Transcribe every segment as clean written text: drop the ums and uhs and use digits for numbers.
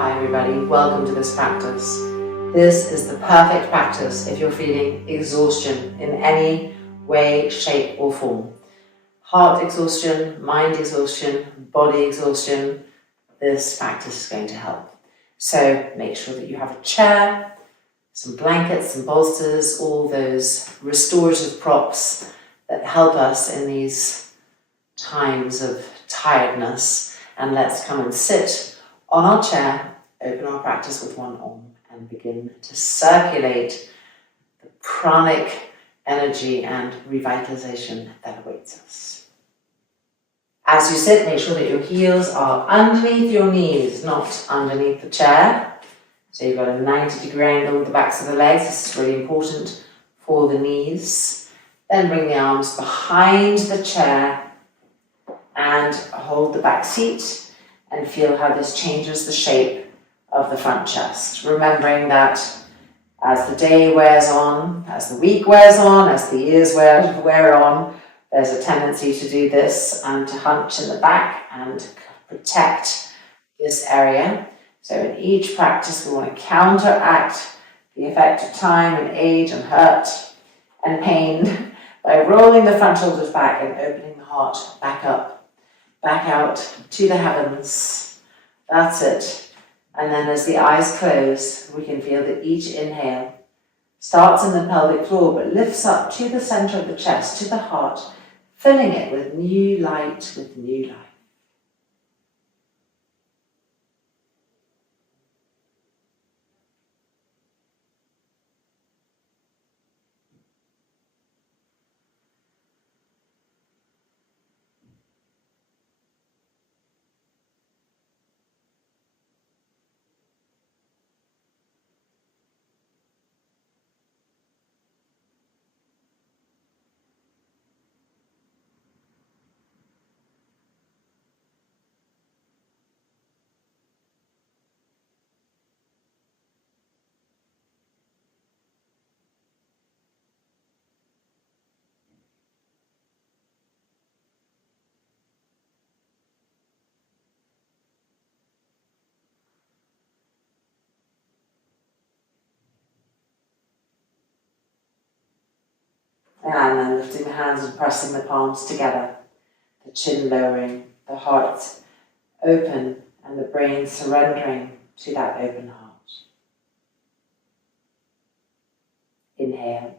Hi everybody, welcome to this practice. This is the perfect practice if you're feeling exhaustion in any way, shape or form. Heart exhaustion, mind exhaustion, body exhaustion, this practice is going to help. So make sure that you have a chair, some blankets, some bolsters, all those restorative props that help us in these times of tiredness. And let's come and sit on our chair, open our practice with one arm and begin to circulate the pranic energy and revitalization that awaits us. As you sit, make sure that your heels are underneath your knees, not underneath the chair. So you've got a 90-degree angle with the backs of the legs. This is really important for the knees. Then bring the arms behind the chair and hold the back seat and feel how this changes the shape of the front chest. Remembering that as the day wears on, as the week wears on, as the years wear on, there's a tendency to do this and to hunch in the back and protect this area. So in each practice, we want to counteract the effect of time and age and hurt and pain by rolling the front shoulders back and opening the heart back up, back out to the heavens. That's it. And then as the eyes close, we can feel that each inhale starts in the pelvic floor but lifts up to the center of the chest, to the heart, filling it with new light, with new life. And then lifting the hands and pressing the palms together, the chin lowering, the heart open, and the brain surrendering to that open heart. Inhale.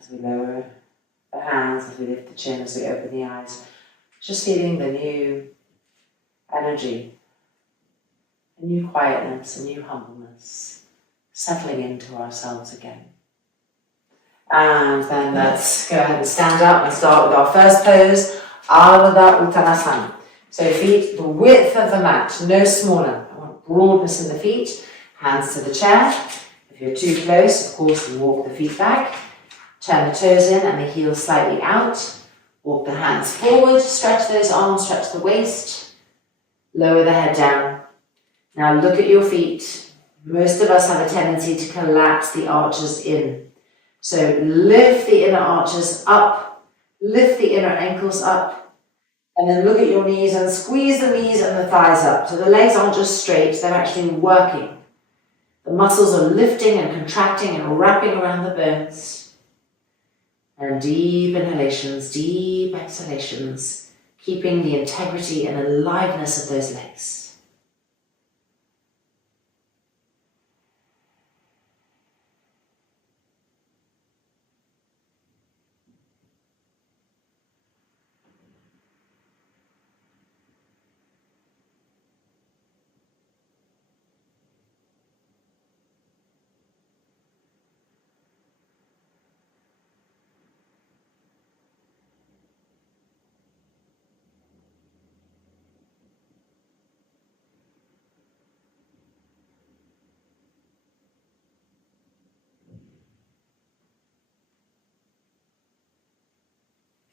As we lower the hands, as we lift the chin, as we open the eyes, just feeling the new energy, a new quietness, a new humbleness, settling into ourselves again. And then let's go ahead and stand up and start with our first pose, Ardha Uttanasana. So feet the width of the mat, no smaller. I want broadness in the feet, hands to the chair. If you're too close, of course, walk the feet back. Turn the toes in and the heels slightly out. Walk the hands forward, stretch those arms, stretch the waist. Lower the head down. Now look at your feet. Most of us have a tendency to collapse the arches in. So lift the inner arches up, lift the inner ankles up, and then look at your knees and squeeze the knees and the thighs up. So the legs aren't just straight, they're actually working. The muscles are lifting and contracting and wrapping around the bones. And deep inhalations, deep exhalations, keeping the integrity and aliveness of those legs.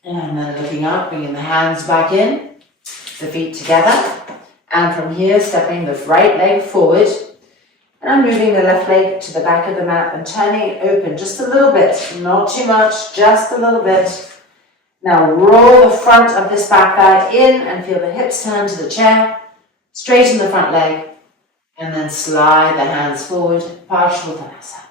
And then looking up, bringing the hands back in, the feet together. And from here, stepping the right leg forward. And I'm moving the left leg to the back of the mat and turning it open just a little bit. Not too much, just a little bit. Now roll the front of this back thigh in and feel the hips turn to the chair. Straighten the front leg. And then slide the hands forward, Parsvottanasana.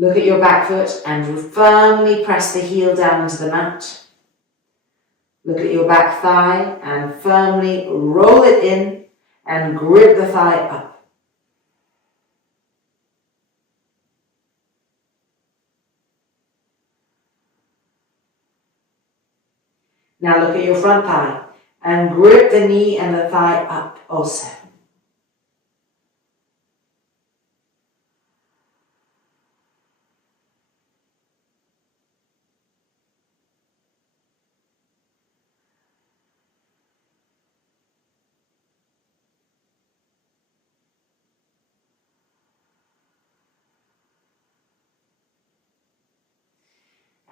Look at your back foot and firmly press the heel down into the mat. Look at your back thigh and firmly roll it in and grip the thigh up. Now look at your front thigh and grip the knee and the thigh up also.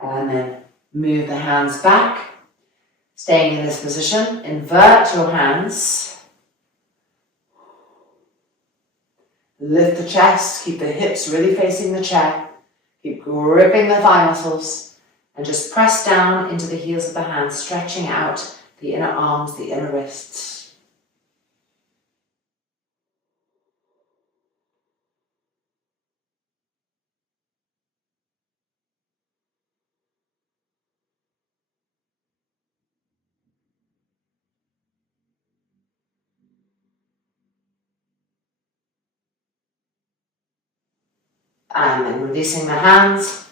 And then move the hands back. Staying in this position, invert your hands. Lift the chest, keep the hips really facing the chair. Keep gripping the thigh muscles and just press down into the heels of the hands, stretching out the inner arms, the inner wrists. And then releasing the hands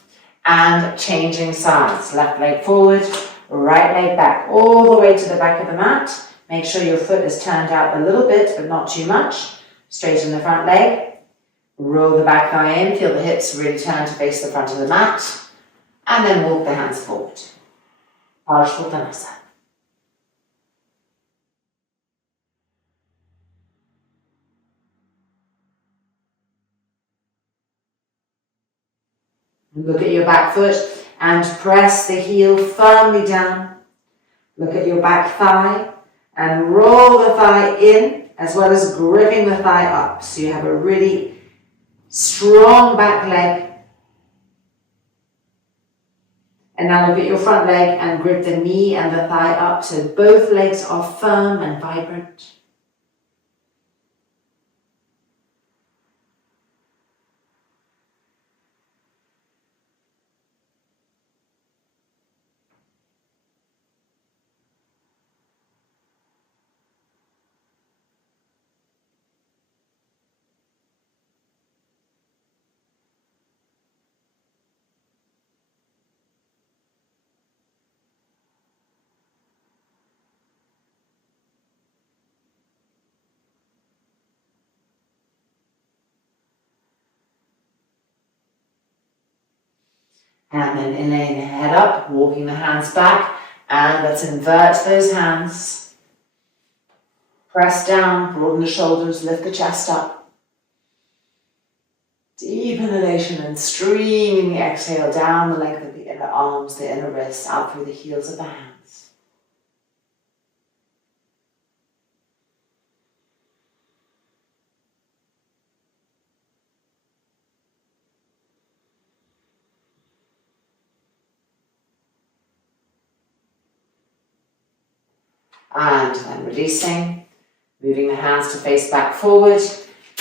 and changing sides. Left leg forward, right leg back, all the way to the back of the mat. Make sure your foot is turned out a little bit, but not too much. Straighten the front leg. Roll the back thigh in. Feel the hips really turn to face the front of the mat. And then walk the hands forward. Parsvottanasana. Look at your back foot and press the heel firmly down. Look at your back thigh and roll the thigh in as well as gripping the thigh up. So you have a really strong back leg. And now look at your front leg and grip the knee and the thigh up so both legs are firm and vibrant. And then inhaling the head up, walking the hands back, and let's invert those hands. Press down, broaden the shoulders, lift the chest up. Deep inhalation and streaming the exhale down the length of the inner arms, the inner wrists, out through the heels of the hands. And then releasing, moving the hands to face back forward,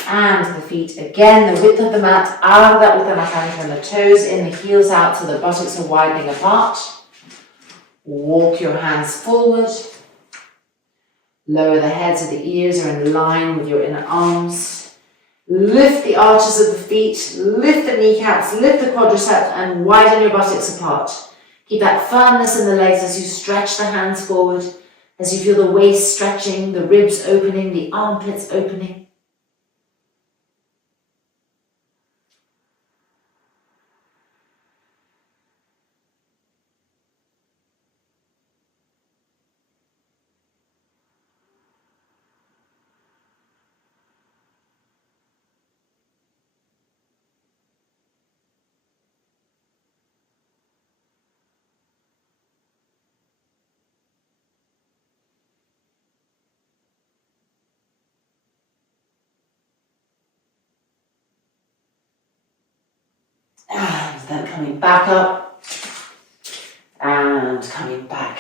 and the feet again, the width of the mat, out of that Uttanasana, and the toes in, the heels out so the buttocks are widening apart. Walk your hands forward. Lower the heads of the ears are in line with your inner arms. Lift the arches of the feet, lift the kneecaps, lift the quadriceps, and widen your buttocks apart. Keep that firmness in the legs as you stretch the hands forward. As you feel the waist stretching, the ribs opening, the armpits opening. And then coming back up and coming back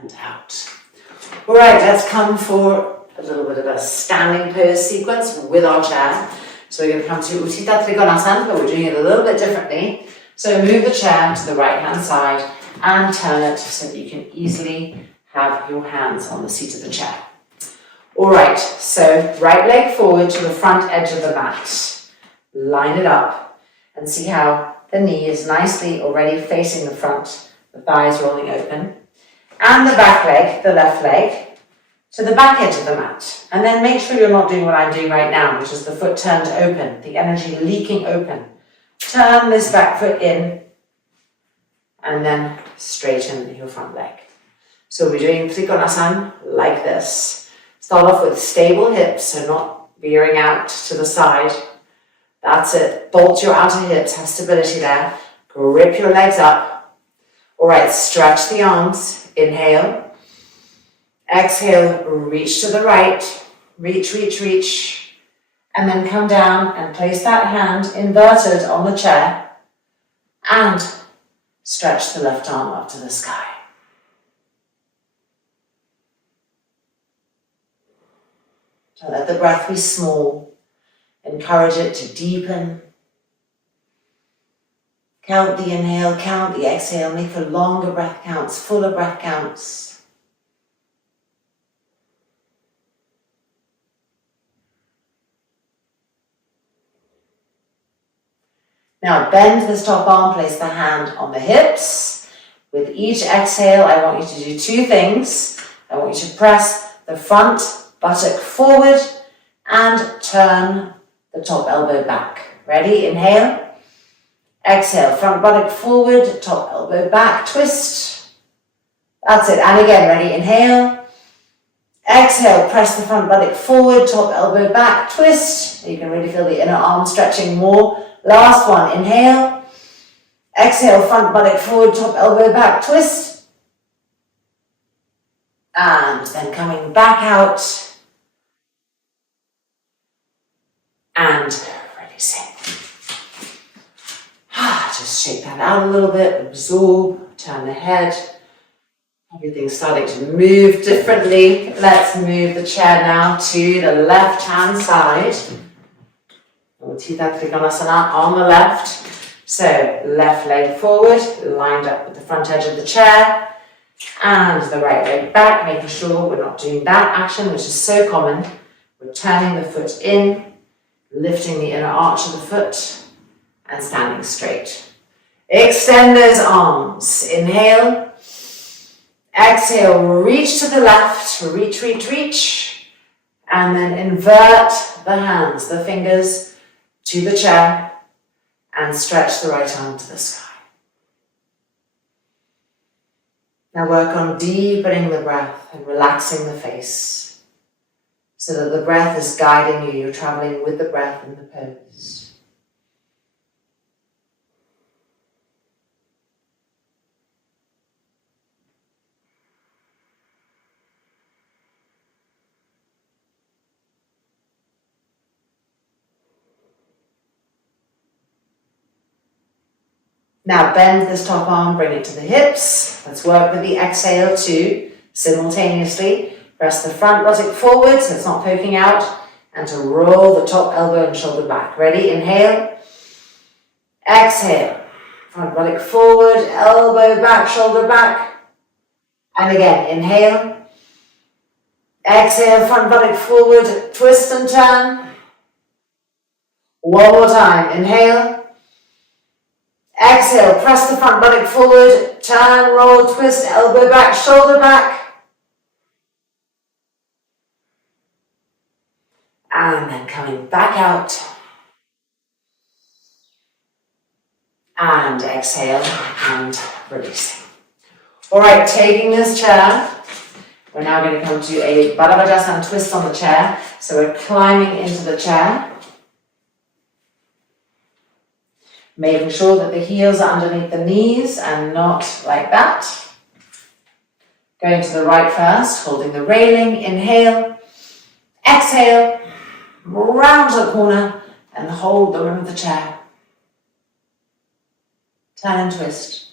and out. All right, let's come for a little bit of a standing pose sequence with our chair. So we're going to come to Utthita Trikonasana, but we're doing it a little bit differently. So move the chair to the right hand side and turn it so that you can easily have your hands on the seat of the chair. All right, so right leg forward to the front edge of the mat. Line it up and see how the knee is nicely already facing the front, the thighs rolling open, and the back leg, the left leg, to the back edge of the mat. And then make sure you're not doing what I'm doing right now, which is the foot turned open, the energy leaking open. Turn this back foot in and then straighten your front leg. So we're doing Trikonasana like this. Start off with stable hips, so not veering out to the side. That's it. Bolt your outer hips, have stability there. Grip your legs up. All right, stretch the arms. Inhale. Exhale, reach to the right. Reach, reach, reach. And then come down and place that hand inverted on the chair. And stretch the left arm up to the sky. So let the breath be small. Encourage it to deepen. Count the inhale, count the exhale. Make for longer breath counts, fuller breath counts. Now bend this top arm, place the hand on the hips. With each exhale, I want you to do two things. I want you to press the front buttock forward and turn the top elbow back. Ready? Inhale. Exhale, front buttock forward, top elbow back, twist. That's it. And again, ready? Inhale. Exhale, press the front buttock forward, top elbow back, twist. You can really feel the inner arm stretching more. Last one, inhale. Exhale, front buttock forward, top elbow back, twist. And then coming back out. And releasing. Just shake that out a little bit, absorb, turn the head. Everything's starting to move differently. Let's move the chair now to the left-hand side. Utthita Trikonasana on the left. So left leg forward, lined up with the front edge of the chair. And the right leg back, making sure we're not doing that action, which is so common. We're turning the foot in, lifting the inner arch of the foot, and standing straight. Extend those arms. Inhale. Exhale, reach to the left. Reach, reach, reach. And then invert the hands, the fingers, to the chair. And stretch the right arm to the sky. Now work on deepening the breath and relaxing the face. So that the breath is guiding you. You're traveling with the breath in the pose. Now bend this top arm, bring it to the hips. Let's work with the exhale to simultaneously press the front buttock forward so it's not poking out, and to roll the top elbow and shoulder back. Ready? Inhale. Exhale. Front buttock forward, elbow back, shoulder back. And again, inhale. Exhale, front buttock forward, twist and turn. One more time. Inhale. Exhale, press the front buttock forward, turn, roll, twist, elbow back, shoulder back. And then coming back out. And exhale and releasing. All right, taking this chair, we're now going to come to a Baddha Bajasana twist on the chair. So we're climbing into the chair. Making sure that the heels are underneath the knees and not like that. Going to the right first, holding the railing, inhale, exhale, round the corner and hold the rim of the chair. Turn and twist.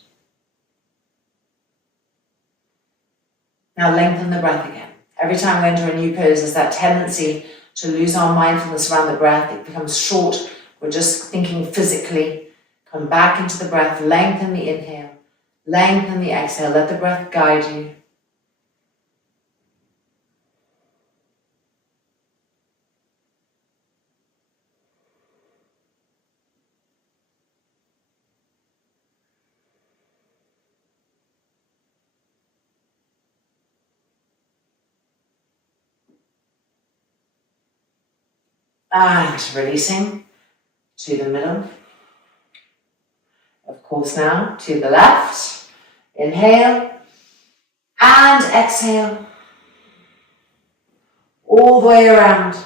Now lengthen the breath again. Every time we enter a new pose, there's that tendency to lose our mindfulness around the breath. It becomes short. We're just thinking physically. Come back into the breath. Lengthen the inhale. Lengthen the exhale. Let the breath guide you. And releasing to the middle. Of course now to the left. Inhale and exhale. All the way around.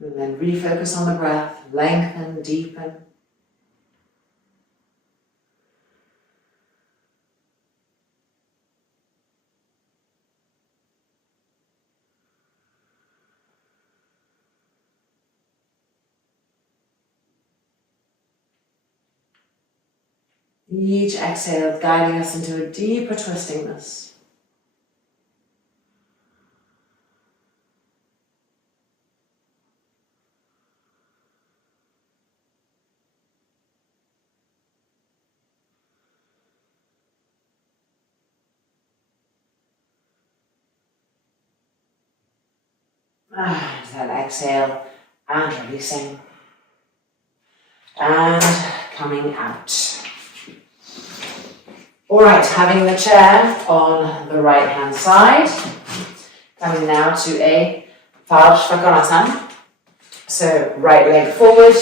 And then refocus on the breath. Lengthen, deepen. Each exhale guiding us into a deeper twistingness. And then exhale and releasing. And coming out. All right, having the chair on the right hand side. Coming now to a Parsvakonasana. So right leg forward.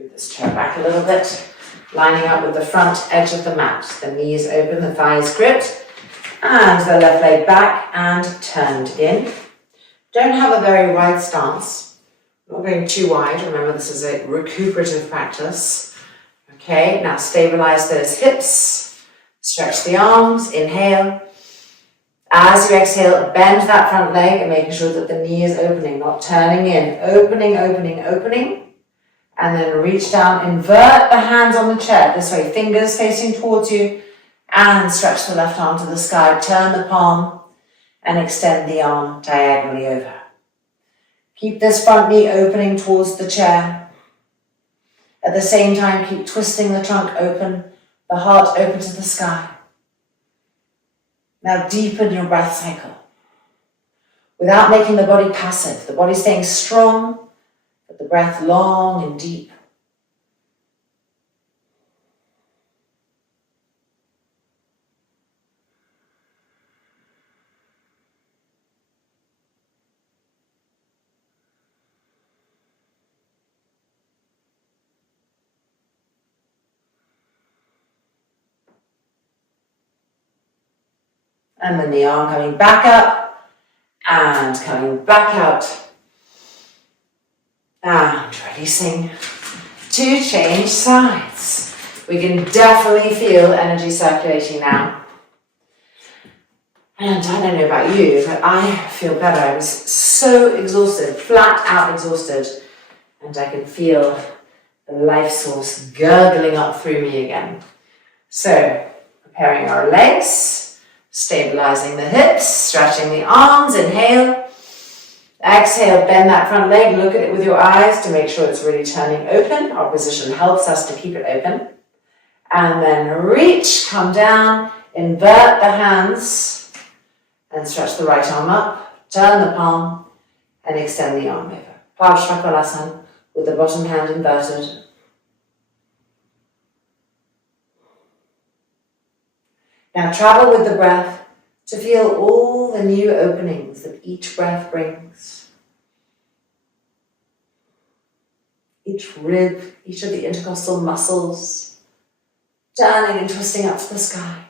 Move this chair back a little bit. Lining up with the front edge of the mat. The knees open, the thighs gripped. And the left leg back and turned in. Don't have a very wide stance. Not going too wide. Remember, this is a recuperative practice. Okay, now stabilize those hips. Stretch the arms, inhale. As you exhale, bend that front leg and making sure that the knee is opening, not turning in. Opening, opening, opening. And then reach down, invert the hands on the chair. This way, fingers facing towards you. And stretch the left arm to the sky. Turn the palm and extend the arm diagonally over. Keep this front knee opening towards the chair. At the same time, keep twisting the trunk open. The heart open to the sky. Now deepen your breath cycle. Without making the body passive. The body staying strong, but the breath long and deep. And then the arm coming back up and coming back out. And releasing to change sides. We can definitely feel energy circulating now. And I don't know about you, but I feel better. I was so exhausted, flat out exhausted. And I can feel the life source gurgling up through me again. So, preparing our legs. Stabilizing the hips, stretching the arms, inhale. Exhale, bend that front leg, look at it with your eyes to make sure it's really turning open. Our position helps us to keep it open. And then reach, come down, invert the hands, and stretch the right arm up, turn the palm, and extend the arm over. Parsvakonasana with the bottom hand inverted. Now travel with the breath to feel all the new openings that each breath brings. Each rib, each of the intercostal muscles, turning and twisting up to the sky.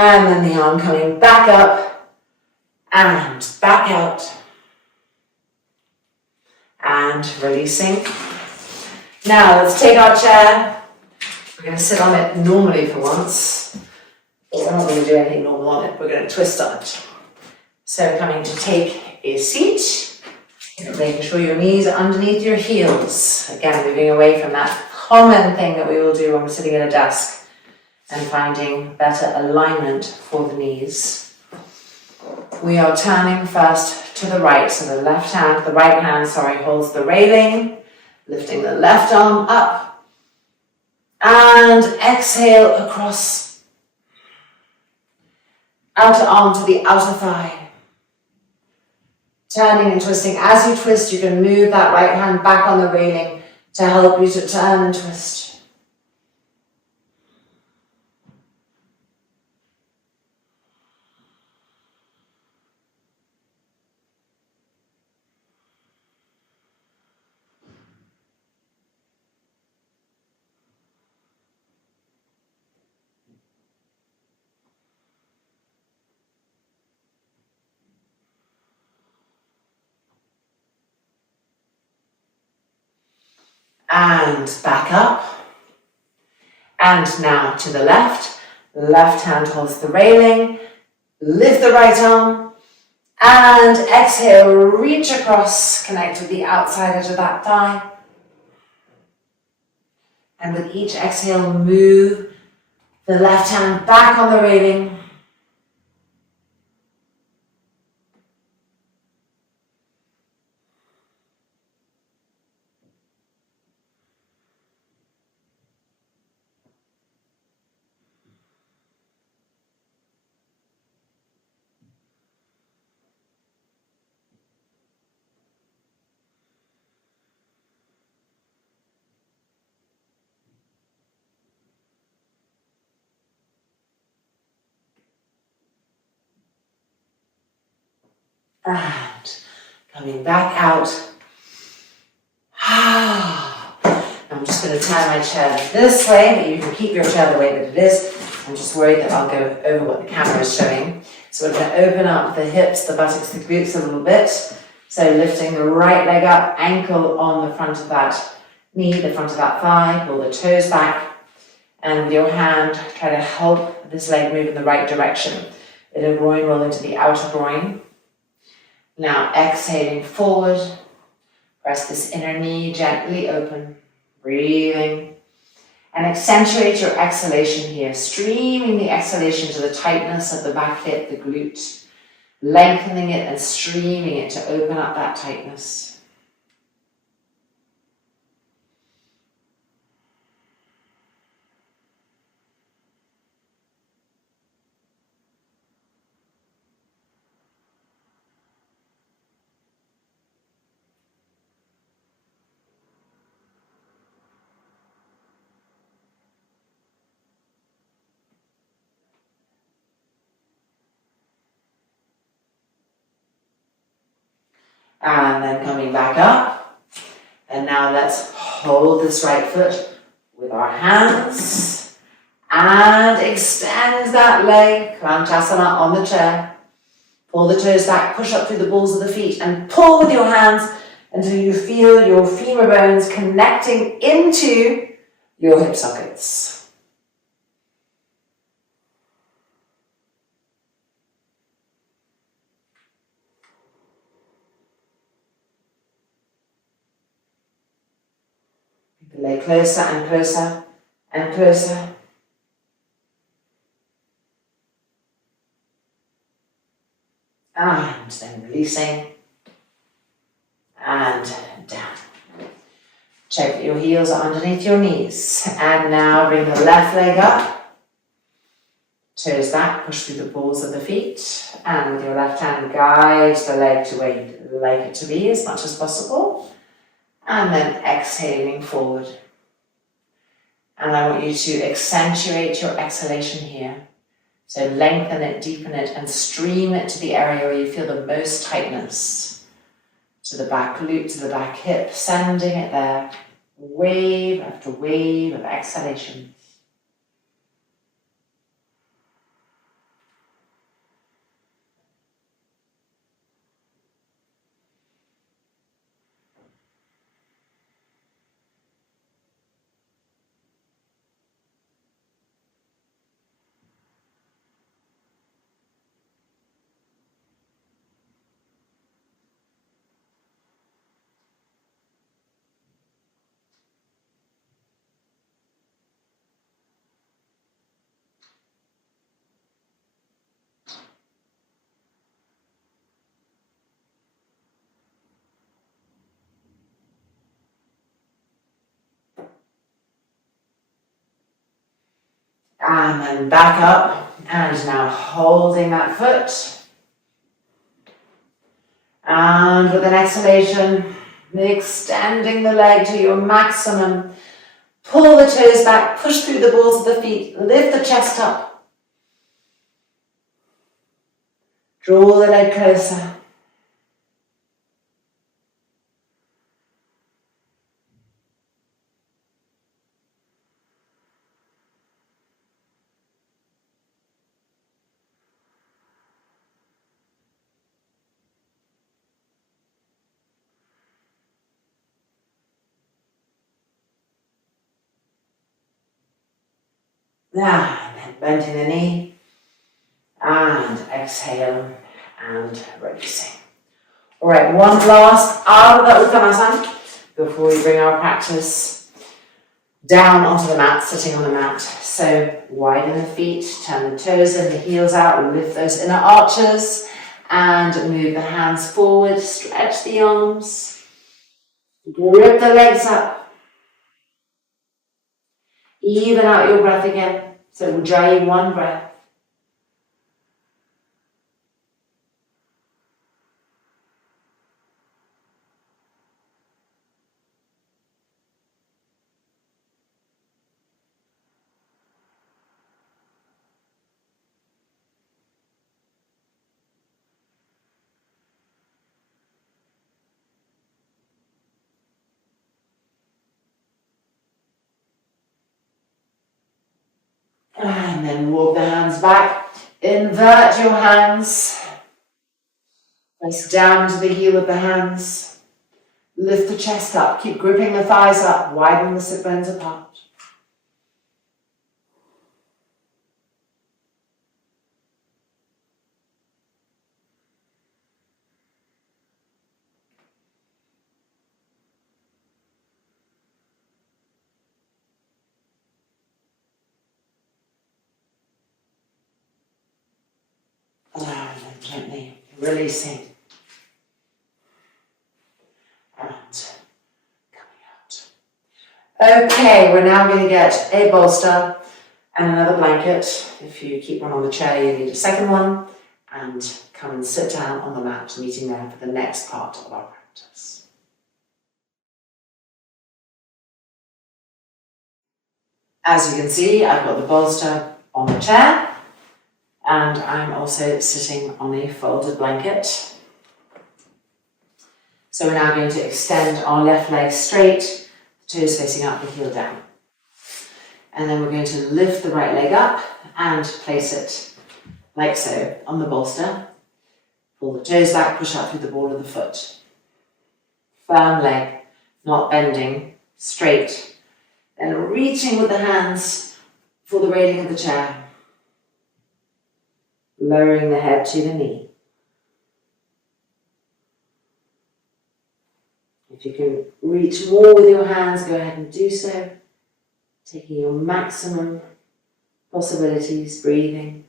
And then the arm coming back up and back out. And releasing. Now let's take our chair. We're going to sit on it normally for once. But we're not going to do anything normal on it. We're going to twist on it. So coming to take a seat. Making sure your knees are underneath your heels. Again, moving away from that common thing that we all do when we're sitting at a desk. And finding better alignment for the knees. We are turning first to the right. So the right hand, holds the railing. Lifting the left arm up. And exhale across. Outer arm to the outer thigh. Turning and twisting. As you twist, you can move that right hand back on the railing to help you to turn and twist. And back up. And now to the left. Left hand holds the railing. Lift the right arm. And exhale, reach across. Connect with the outside edge of that thigh. And with each exhale, move the left hand back on the railing. And coming back out. I'm just going to turn my chair this way, but you can keep your chair the way that it is. I'm just worried that I'll go over what the camera is showing. So we're going to open up the hips, the buttocks, the glutes a little bit. So lifting the right leg up, ankle on the front of that knee, the front of that thigh, pull the toes back. And with your hand, try to help this leg move in the right direction. Little groin roll into the outer groin. Now exhaling forward, press this inner knee gently open, breathing, and accentuate your exhalation here, streaming the exhalation to the tightness of the back hip, the glute, lengthening it and streaming it to open up that tightness. And then coming back up. And now let's hold this right foot with our hands. And extend that leg, Planchasana on the chair. Pull the toes back, push up through the balls of the feet and pull with your hands until you feel your femur bones connecting into your hip sockets. The leg closer and closer and closer. And then releasing and down. Check that your heels are underneath your knees. And now bring the left leg up. Toes back, push through the balls of the feet. And with your left hand, guide the leg to where you'd like it to be as much as possible. And then exhaling forward. And I want you to accentuate your exhalation here. So lengthen it, deepen it, and stream it to the area where you feel the most tightness. To the back glute, to the back hip, sending it there. Wave after wave of exhalation. And then back up, and now holding that foot. And with an exhalation, extending the leg to your maximum. Pull the toes back, push through the balls of the feet, lift the chest up. Draw the leg closer. And then bending the knee, and exhale, and releasing. All right, one last out of the Uttanasana before we bring our practice down onto the mat, sitting on the mat. So widen the feet, turn the toes in, the heels out, lift those inner arches, and move the hands forward, stretch the arms, grip the legs up, even out your breath again. So Ujjayi, one breath. And then walk the hands back. Invert your hands. Place down to the heel of the hands. Lift the chest up. Keep gripping the thighs up. Widen the sit bones apart. And then gently releasing. And coming out. Okay, we're now going to get a bolster and another blanket. If you keep one on the chair, you need a second one. And come and sit down on the mat, meeting there for the next part of our practice. As you can see, I've got the bolster on the chair, and I'm also sitting on a folded blanket. So we're now going to extend our left leg straight, the toes facing up, the heel down. And then we're going to lift the right leg up and place it like so on the bolster. Pull the toes back, push out through the ball of the foot. Firm leg, not bending, straight. Then reaching with the hands for the railing of the chair. Lowering the head to the knee. If you can reach more with your hands, go ahead and do so. Taking your maximum possibilities, breathing.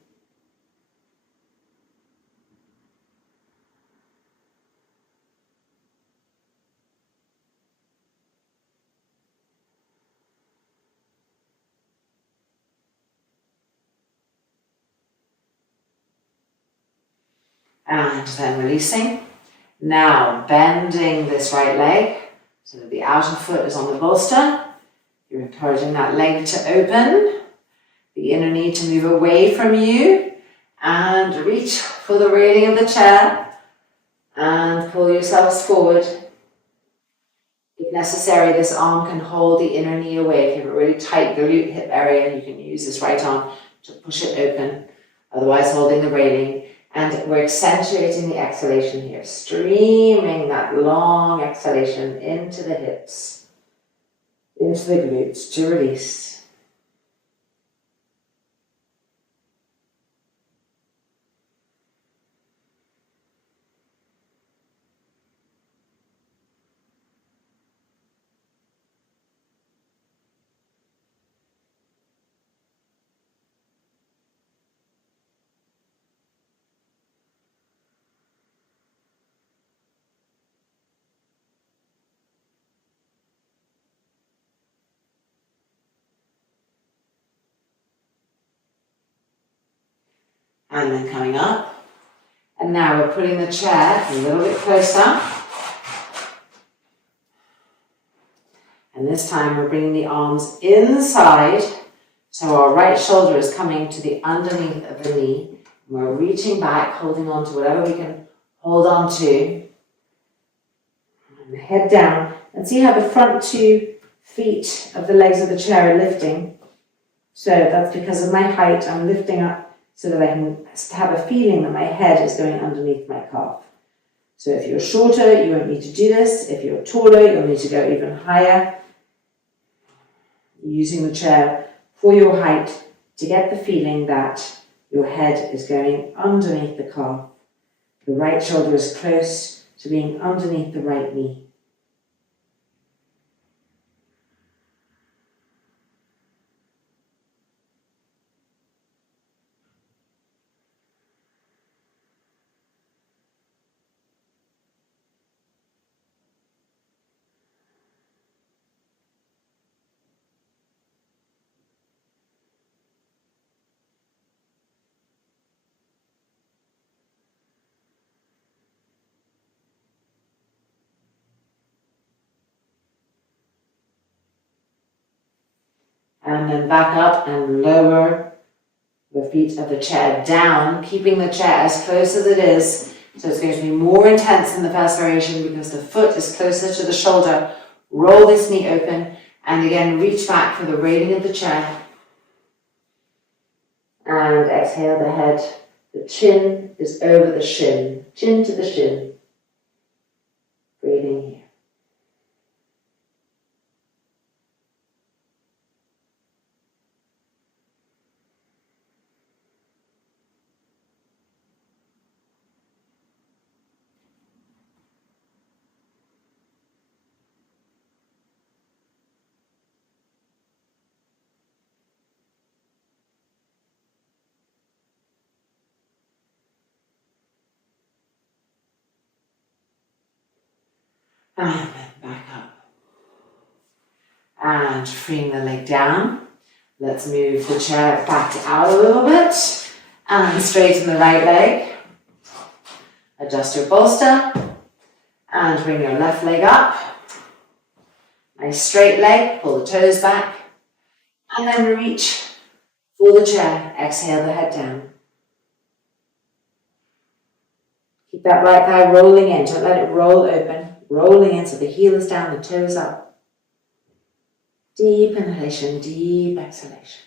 And then releasing. Now bending this right leg so that the outer foot is on the bolster. You're encouraging that leg to open, the inner knee to move away from you, and reach for the railing of the chair and pull yourselves forward. If necessary, this arm can hold the inner knee away. If you have a really tight glute hip area, you can use this right arm to push it open, otherwise holding the railing. And we're accentuating the exhalation here, streaming that long exhalation into the hips, into the glutes to release. And then coming up. And now we're putting the chair a little bit closer. And this time we're bringing the arms inside. So our right shoulder is coming to the underneath of the knee. We're reaching back, holding on to whatever we can hold on to. And the head down. And see how the front 2 feet of the legs of the chair are lifting. So that's because of my height. I'm lifting up so that I can have a feeling that my head is going underneath my calf. So if you're shorter, you won't need to do this. If you're taller, you'll need to go even higher. Using the chair for your height to get the feeling that your head is going underneath the calf. The right shoulder is close to being underneath the right knee. And then back up and lower the feet of the chair down, keeping the chair as close as it is. So it's going to be more intense in the first variation because the foot is closer to the shoulder. Roll this knee open and again reach back for the railing of the chair. And exhale the head. The chin is over the shin, chin to the shin. Breathing here. And then back up. And freeing the leg down. Let's move the chair back out a little bit. And straighten the right leg. Adjust your bolster. And bring your left leg up. Nice straight leg. Pull the toes back. And then reach for the chair. Exhale the head down. Keep that right thigh rolling in. Don't let it roll open. Rolling in so the heel is down, the toes up. Deep inhalation, deep exhalation.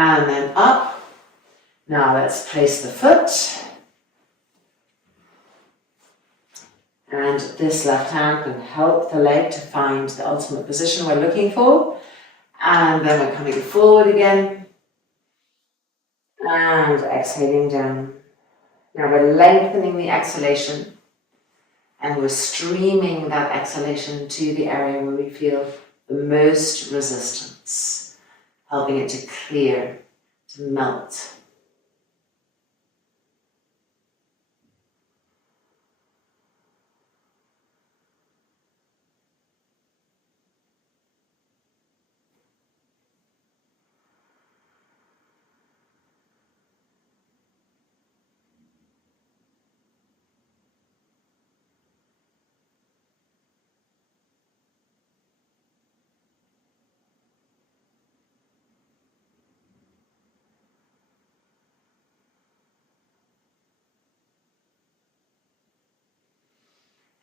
And then up. Now let's place the foot. And this left hand can help the leg to find the ultimate position we're looking for. And then we're coming forward again. And exhaling down. Now we're lengthening the exhalation. And we're streaming that exhalation to the area where we feel the most resistance. Helping it to clear, to melt.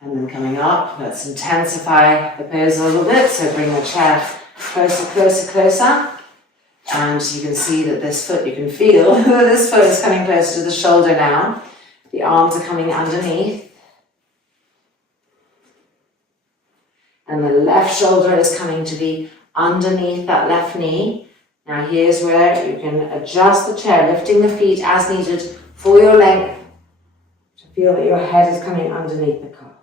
And then coming up, let's intensify the pose a little bit. So bring the chair closer, closer, closer. And you can see that this foot, you can feel that this foot is coming closer to the shoulder now. The arms are coming underneath. And the left shoulder is coming to be underneath that left knee. Now here's where you can adjust the chair, lifting the feet as needed for your length. Feel that your head is coming underneath the calf.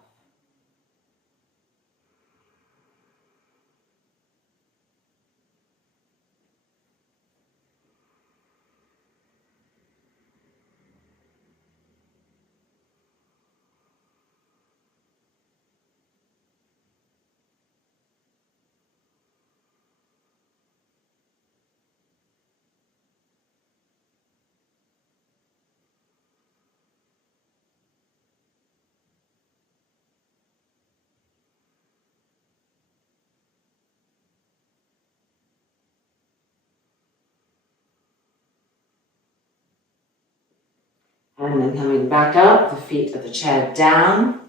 And then coming back up, the feet of the chair down.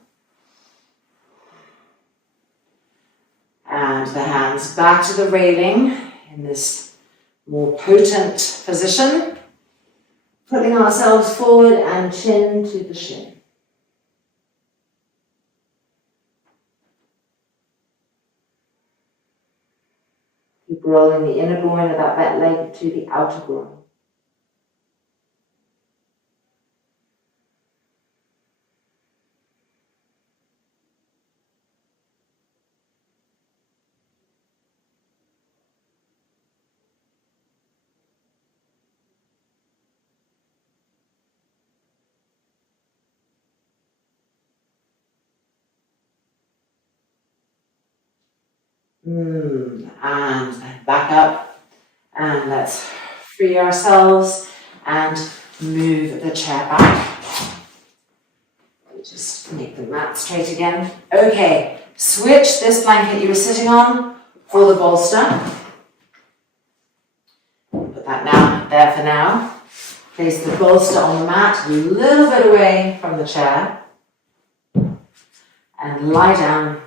And the hands back to the railing in this more potent position. Putting ourselves forward and chin to the shin. Keep rolling the inner groin of that bent leg to the outer groin. And back up, and let's free ourselves and move the chair back. Just make the mat straight again. Okay, switch this blanket you were sitting on for the bolster. Put that now there for now. Place the bolster on the mat a little bit away from the chair and lie down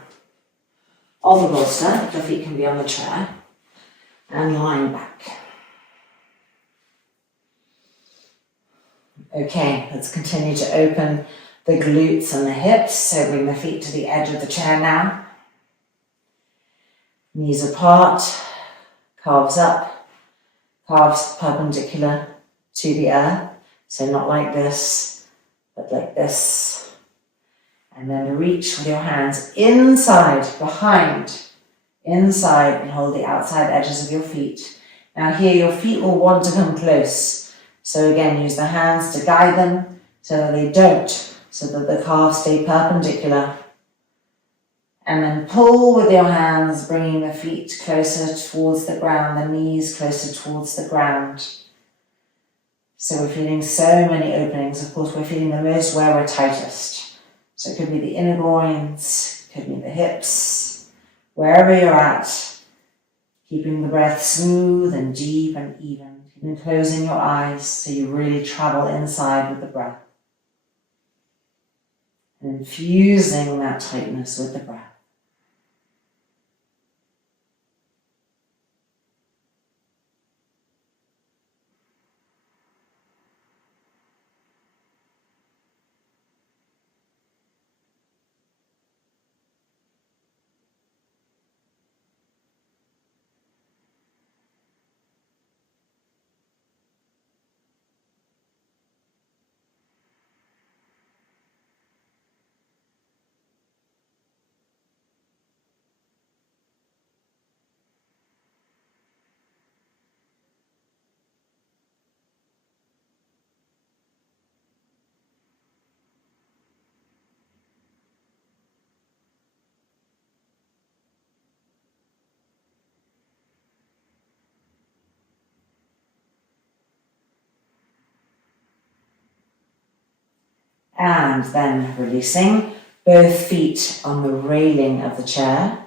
on the bolster. Your feet can be on the chair and lying back. Okay, let's continue to open the glutes and the hips. So bring the feet to the edge of the chair now. Knees apart, calves up, calves perpendicular to the earth. So not like this, but like this. And then reach with your hands inside, behind, inside, and hold the outside edges of your feet. Now here your feet will want to come close. So again, use the hands to guide them so that they don't, so that the calves stay perpendicular. And then pull with your hands, bringing the feet closer towards the ground, the knees closer towards the ground. So we're feeling so many openings. Of course, we're feeling the most where we're tightest. So it could be the inner groins, it could be the hips, wherever you're at, keeping the breath smooth and deep and even, even closing your eyes so you really travel inside with the breath. And infusing that tightness with the breath. And then releasing both feet on the railing of the chair.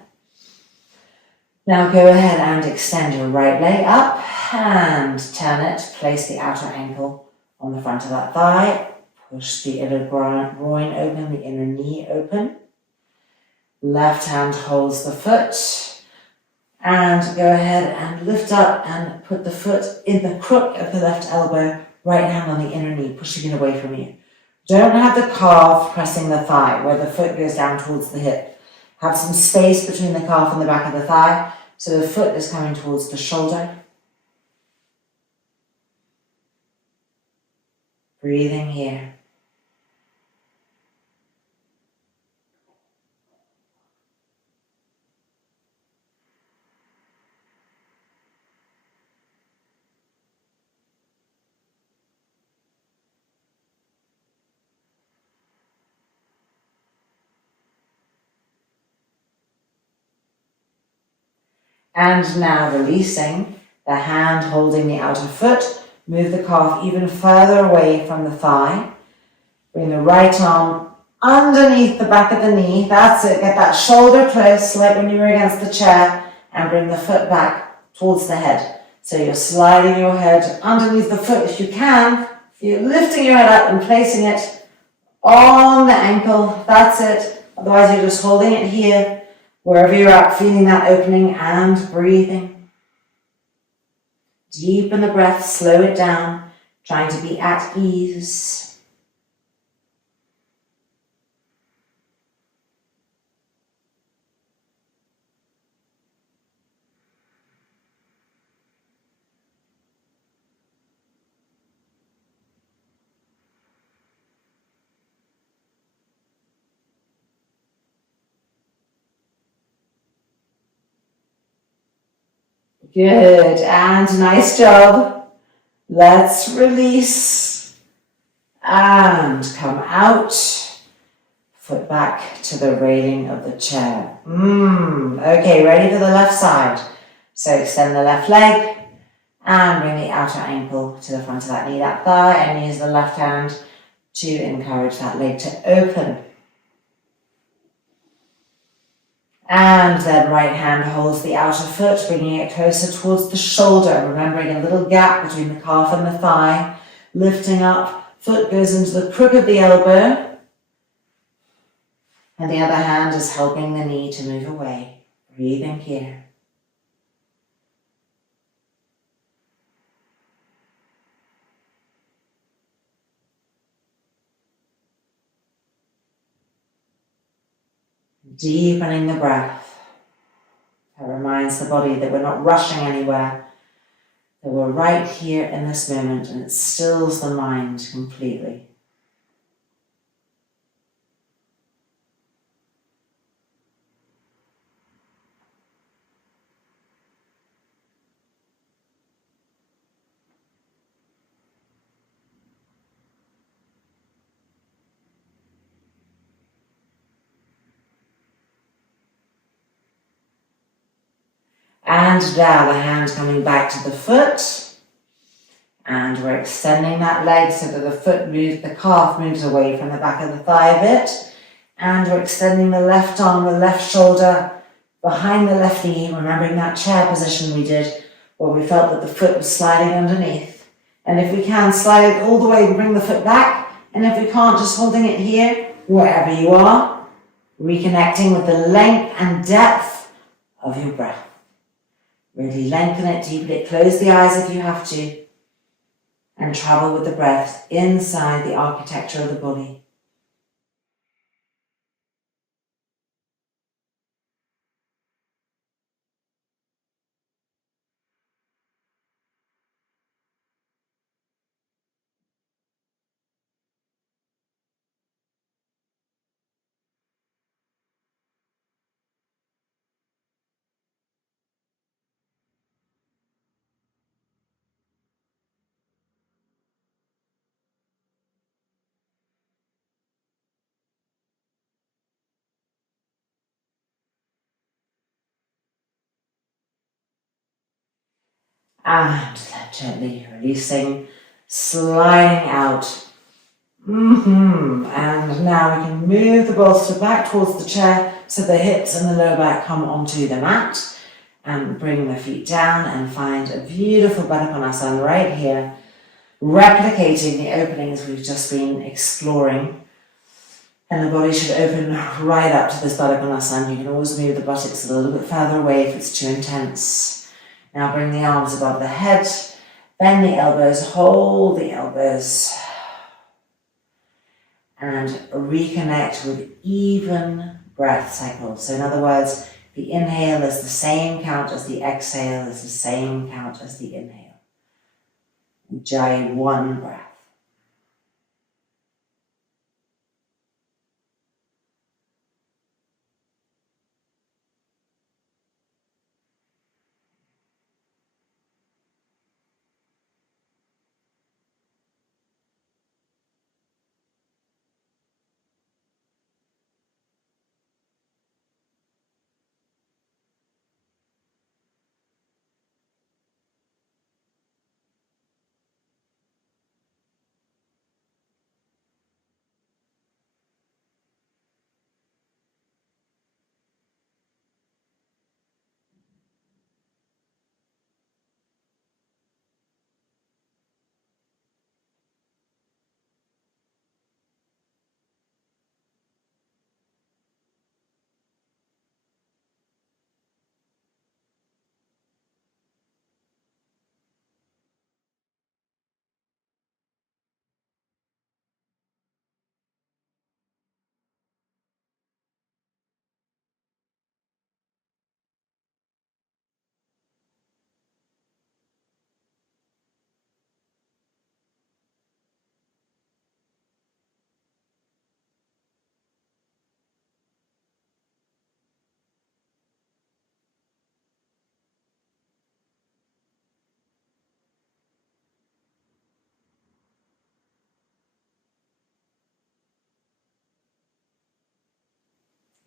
Now go ahead and extend your right leg up and turn it. Place the outer ankle on the front of that thigh. Push the inner groin open, the inner knee open. Left hand holds the foot. And go ahead and lift up and put the foot in the crook of the left elbow, right hand on the inner knee, pushing it away from you. Don't have the calf pressing the thigh where the foot goes down towards the hip. Have some space between the calf and the back of the thigh so the foot is coming towards the shoulder. Breathing here. And now releasing the hand holding the outer foot, move the calf even further away from the thigh. Bring the right arm underneath the back of the knee. That's it. Get that shoulder close like when you were against the chair, and bring the foot back towards the head. So you're sliding your head underneath the foot if you can. You're lifting your head up and placing it on the ankle. That's it. Otherwise you're just holding it here, wherever you're at, feeling that opening and breathing. Deepen the breath, slow it down, trying to be at ease. Good, and nice job. Let's release and come out. Foot back to the railing of the chair. Okay, ready for the left side. So extend the left leg and bring the outer ankle to the front of that knee, that thigh, and use the left hand to encourage that leg to open. And then right hand holds the outer foot, bringing it closer towards the shoulder, remembering a little gap between the calf and the thigh. Lifting up, foot goes into the crook of the elbow, and the other hand is helping the knee to move away. Breathing here. Deepening the breath. That reminds the body that we're not rushing anywhere, that we're right here in this moment, and it stills the mind completely. And now the hand coming back to the foot. And we're extending that leg so that the calf moves away from the back of the thigh a bit. And we're extending the left arm, the left shoulder behind the left knee, remembering that chair position we did where we felt that the foot was sliding underneath. And if we can, slide it all the way and bring the foot back. And if we can't, just holding it here, wherever you are, reconnecting with the length and depth of your breath. Really lengthen it, deepen it, close the eyes if you have to, and travel with the breath inside the architecture of the body. And then gently releasing, sliding out. And now we can move the bolster back towards the chair so the hips and the lower back come onto the mat. And bring the feet down and find a beautiful Baddha Konasana right here, replicating the openings we've just been exploring. And the body should open right up to this Baddha Konasana. You can always move the buttocks a little bit further away if it's too intense. Now bring the arms above the head, bend the elbows, hold the elbows, and reconnect with even breath cycles. So in other words, the inhale is the same count as the exhale, is the same count as the inhale. Ujjayi, one breath.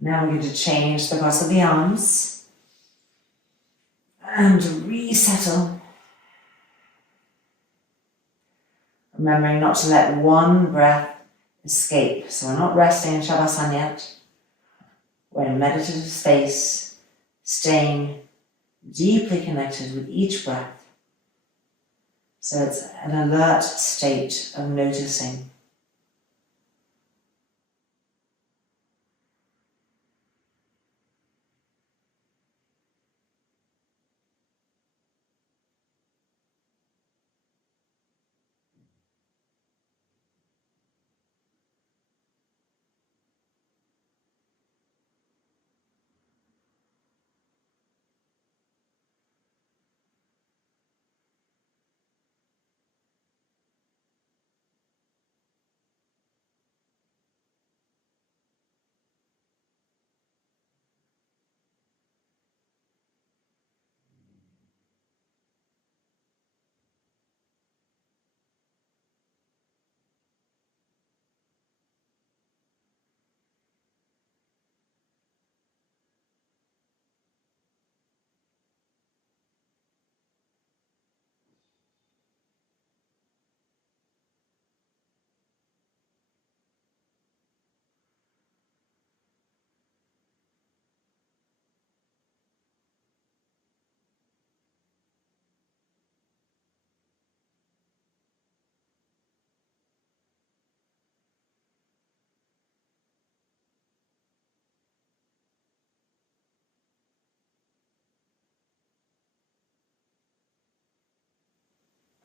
Now we're going to change the cross of the arms and resettle. Remembering not to let one breath escape. So we're not resting in Shavasana yet. We're in meditative space, staying deeply connected with each breath. So it's an alert state of noticing.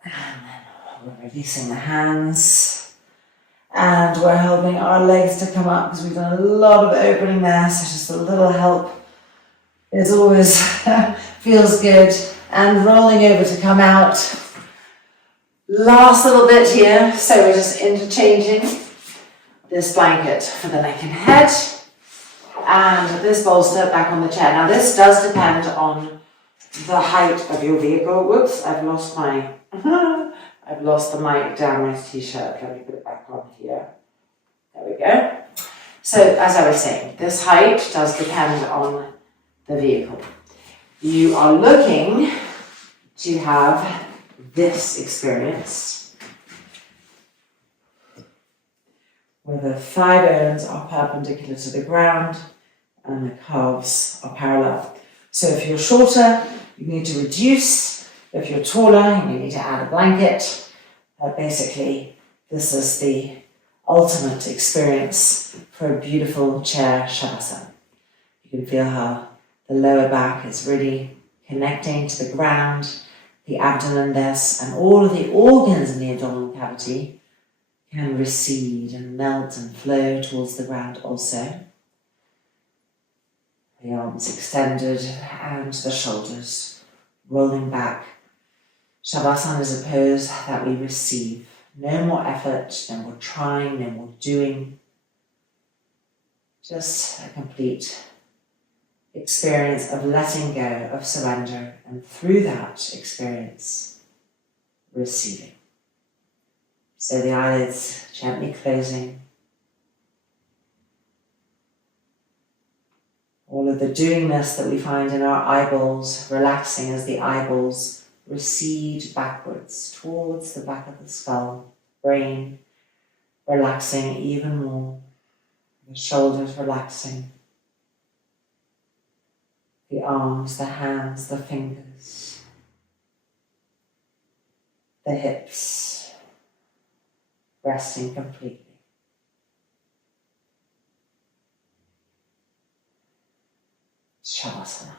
And then we're releasing the hands. And we're helping our legs to come up because we've done a lot of opening there. So just a little help is always feels good. And rolling over to come out. Last little bit here. So we're just interchanging this blanket for the neck and head. And this bolster back on the chair. Now this does depend on the height of your vehicle. Whoops, I've lost my, I've lost the mic down my t-shirt. Let me put it back on here. There we go. So as I was saying, this height does depend on the vehicle. You are looking to have this experience where the thigh bones are perpendicular to the ground and the calves are parallel. So if you're shorter, you need to reduce. If you're taller, you need to add a blanket. Basically, this is the ultimate experience for a beautiful chair Shavasana. You can feel how the lower back is really connecting to the ground, the abdomen this, and all of the organs in the abdominal cavity can recede and melt and flow towards the ground also. The arms extended and the shoulders rolling back. Shavasana is a pose that we receive. No more effort, no more trying, no more doing. Just a complete experience of letting go, of surrender, and through that experience, receiving. So the eyelids gently closing. All of the doingness that we find in our eyeballs, relaxing as the eyeballs recede backwards towards the back of the skull, brain relaxing even more, the shoulders relaxing, the arms, the hands, the fingers, the hips, resting completely. Shavasana.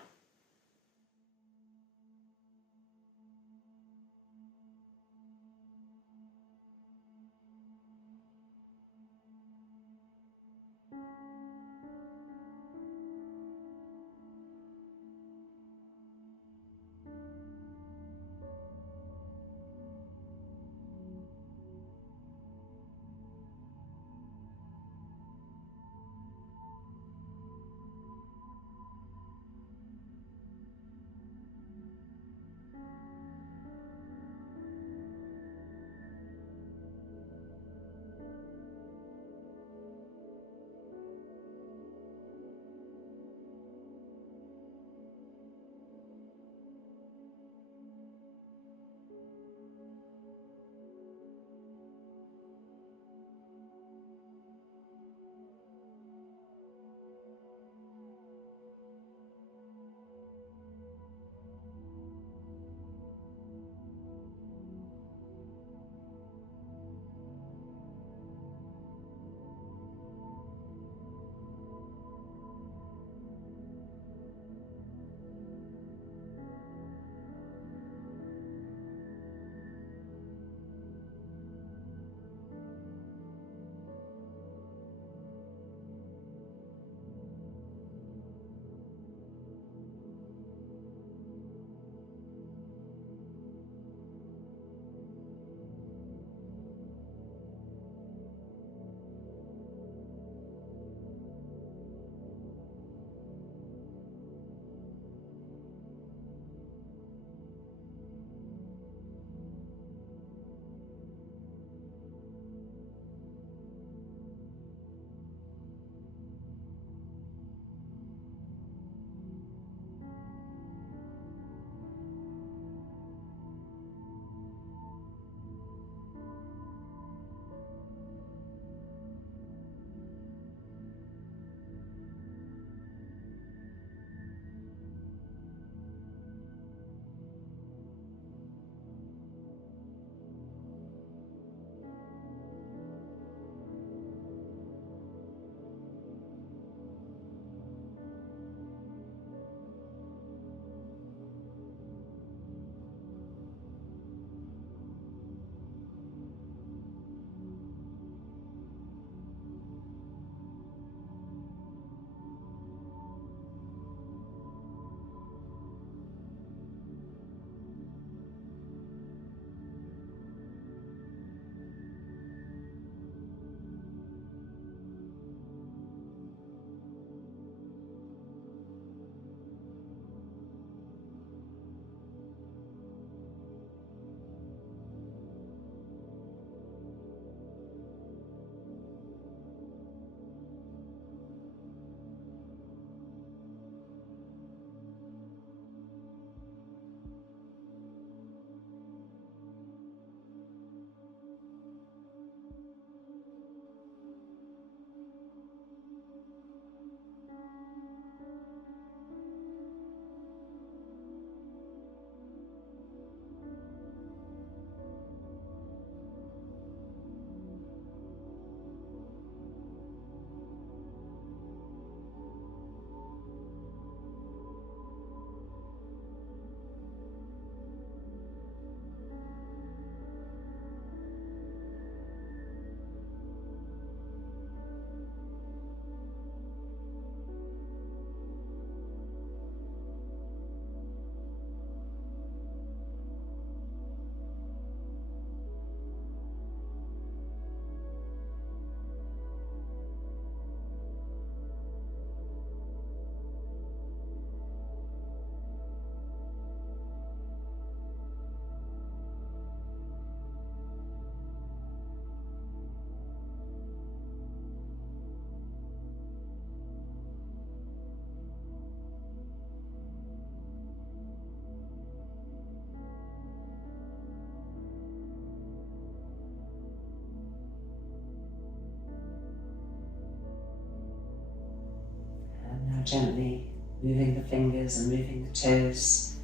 gently moving the fingers and moving the toes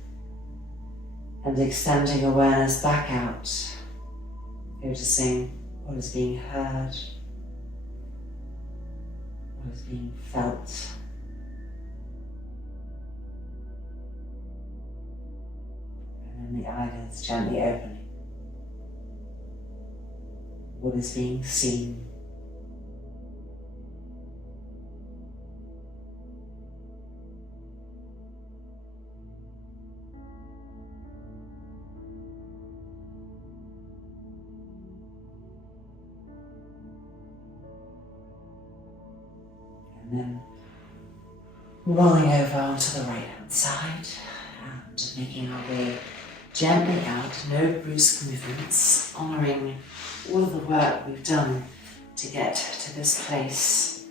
and extending awareness back out, noticing what is being heard, what is being felt. And then the eyelids gently opening. What is being seen. And then rolling over onto the right hand side and making our way gently out, no brusque movements, honouring all of the work we've done to get to this place.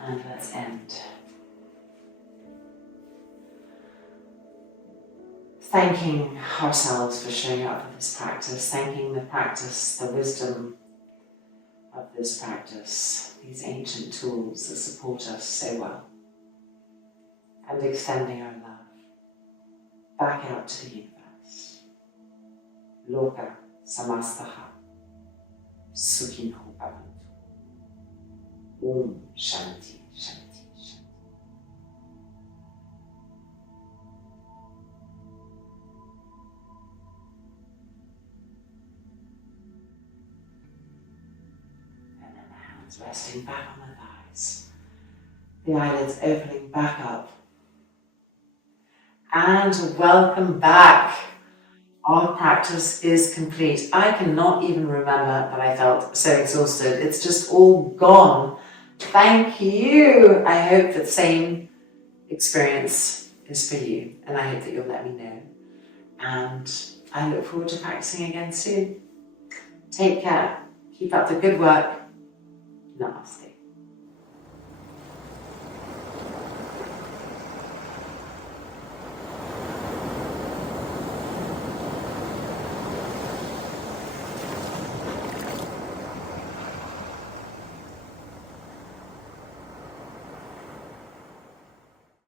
And let's end. Thanking ourselves for showing up for this practice, thanking the practice, the wisdom of this practice, these ancient tools that support us so well, and extending our love back out to the universe. Loka samastaha sukhinho bhavantu. Om Shanti Shanti Shanti. And then the hands resting back on the thighs. The eyelids opening back up. And welcome back. Our practice is complete. I cannot even remember that I felt so exhausted. It's just all gone. Thank you. I hope that the same experience is for you, and I hope that you'll let me know. And I look forward to practicing again soon. Take care. Keep up the good work. Namaste.